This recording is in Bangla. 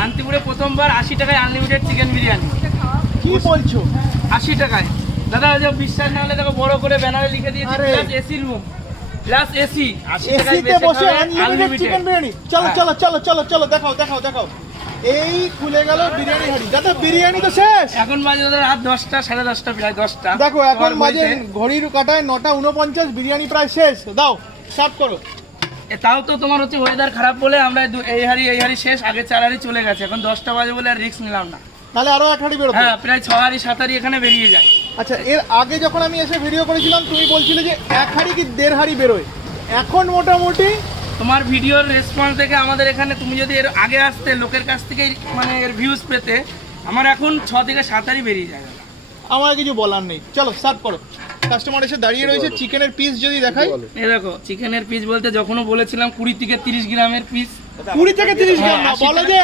শান্তিপুরে প্রথমবার 80 টাকায় আনলিমিটেড চিকেন বিরিয়ানি। কি বলছো? 80 টাকায় দাদা, যে বিশ্বাস না হলে দেখো বড় করে ব্যানারে লিখে দিয়েছি, plus AC room, plus AC. 80 টাকায় এসিতে বসে আনলিমিটেড চিকেন বিরিয়ানি। চলো হ্যাঁ। চলো চলো চলো চলো, দেখাও দেখাও দেখাও। এই খুলে গেল বিরিয়ানি হাড়ি। দাদা বিরিয়ানি তো শেষ। এখন বাজে দাদা রাত 10টা, 10:30, প্রায় 10টা। দেখো এখন বাজে ঘড়ির কাঁটায় 9:49, বিরিয়ানি প্রায় শেষ। দাও সার্ভ করো। তাও তো তোমার হচ্ছে ওয়েদার খারাপ বলে আমরা এই হাড়ি শেষ, আগে 4 হাড়ি চলে গেছে। এখন 10টা বাজে বলে আর রিস্ক নিলাম না। তাহলে আরো এক হাড়ি বেরোবে। হ্যাঁ, প্রায় 6 হাড়ি 7 হাড়ি এখানে বেরিয়ে যায়। আচ্ছা, এর আগে যখন আমি এসে ভিডিও করেছিলাম তুমি বলছিলে যে এক হাড়ি কি 1.5 হাড়ি বেরোয়। এখন মোটামুটি তোমার ভিডিওর রেসপন্স দেখে আমাদের এখানে, তুমি যদি এর আগে আসতে লোকের কাছ থেকে মানে এর ভিউজ পেতে, আমার এখন 6 থেকে 7 হাড়ি বেরিয়ে যায়। আমার কিছু বলার নেই। চলো সার্ভ করো। কাস্টমার এসে দাঁড়িয়ে রয়েছে। চিকেনের পিস যদি দেখাই, এই দেখো চিকেনের পিস বলতে যখনও বলেছিলাম 20 থেকে 30 গ্রামের পিস। 20 থেকে 30 গ্রাম না, হ্যাঁ, 80 বলো টাকা। যে